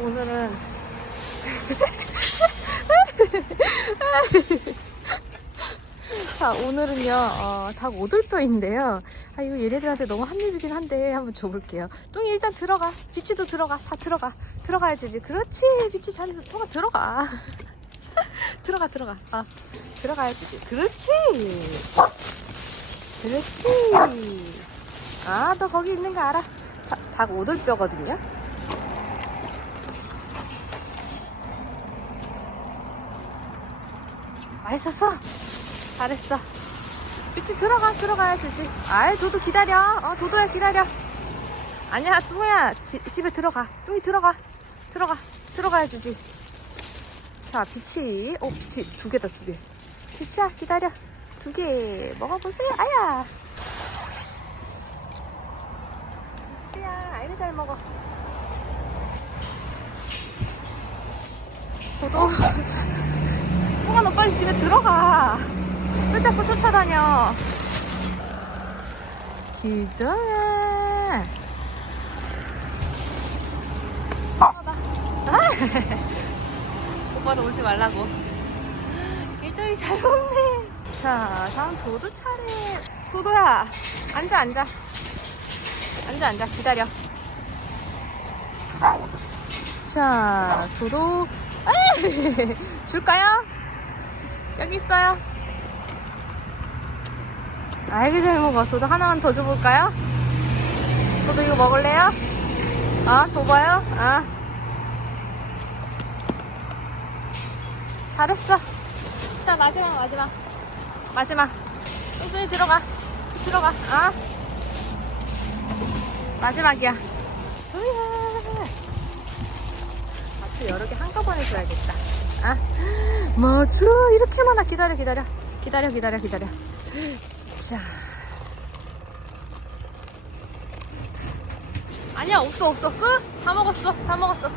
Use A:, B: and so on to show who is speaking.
A: 오늘은 자 오늘은요 어, 닭 오돌뼈인데요. 아 이거 얘네들한테 너무 한입이긴 한데 한번 줘볼게요. 뚱이 일단 들어가. 비치도 들어가. 다 들어가. 들어가야지. 이제 그렇지. 비치 잘 들어가 들어가. 들어가 들어가. 아 들어가야지. 이제. 그렇지. 그렇지. 아 너 거기 있는 거 알아. 자, 닭 오돌뼈거든요 맛있었어? 잘했어. 그치 들어가 들어가야지 지. 아이 도도 기다려. 어 도도야 기다려. 아니야 뚱이야. 지- 집에 들어가. 뚱이 들어가. 들어가. 들어가야 주지. 자 비치. 어 비치 두 개다 두 개. 비치야 기다려. 두 개 먹어보세요. 아야. 비치야 아이고 잘 먹어. 도도 뚱아 너 빨리 집에 들어가. 왜 자꾸 쫓아다녀? 기다려 아! 오빠는 오지 말라고. 일정이 잘 먹네. 자 다음 도도 차례. 도도야 앉아 앉아. 앉아 앉아. 기다려. 자 도도. 줄까요? 여기 있어요. 아이고 잘 먹어 도도 하나만 더 줘볼까요? 도도 이거 먹을래요? 아 줘봐요. 아. 잘했어. 자 마지막 마지막. 마지막. 뚱뚱이 들어가. 들어가. 아 마지막이야. 으야. 마트 여러 개 한꺼번에 줘야겠다. 아 맞아 이렇게 많아 기다려 기다려. 기다려 기다려 기다려. 자. 아니야 없어 없어. 끝! 다 먹었어 다 먹었어